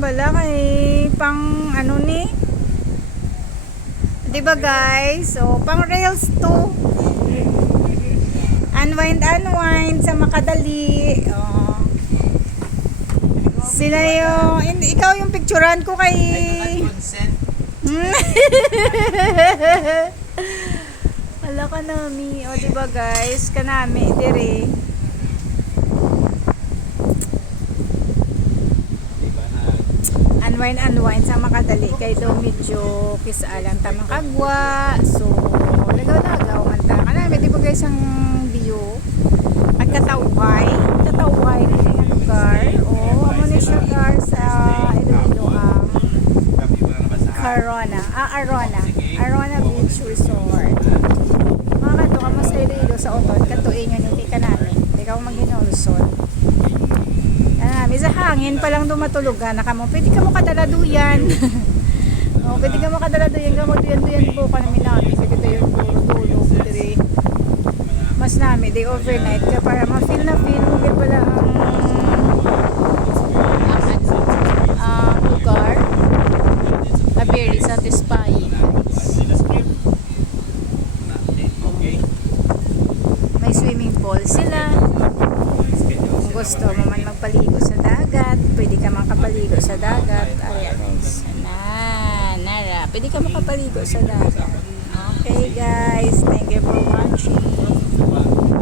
bala kay pang ano ni. 'Di ba guys? So pang reels to. Unwind sa makadali. Oh. Sila yung ikaw yung picturean ko kay Wala ka nami. O diba guys, kanami dire. Unwind sa makadali kay do medyo kisalang tamang kagwa. So, lagaw-lagaw man ta. Kanami diba guys ang view. At kataway na yung lugar. O, amo ni siya lugar sa Iloilo ang Arona Beach Resort. Mga kanto ka mo sa Iloilo sa Oton, katuin yun hindi ka namin. Hindi ka mag-inulson. Sa hangin pa lang dumatulugan na kamo. Pwede ka mo kadaladuyan. O, pwede ka mo kadaladuyan. Kamo duyan po ka namin namin. Pwede tayo tulog. Pwede mas namin. Day overnight ka para ma-feel na feel. Pwede pala ang lugar. Very satisfying. May swimming pool sila. Kung gusto mo man magpaligo sa dagat, pwede ka makapaligo sa dagat. Ayan guys. Nara. Pwede ka makapaligo sa dagat. Okay guys, thank you for watching.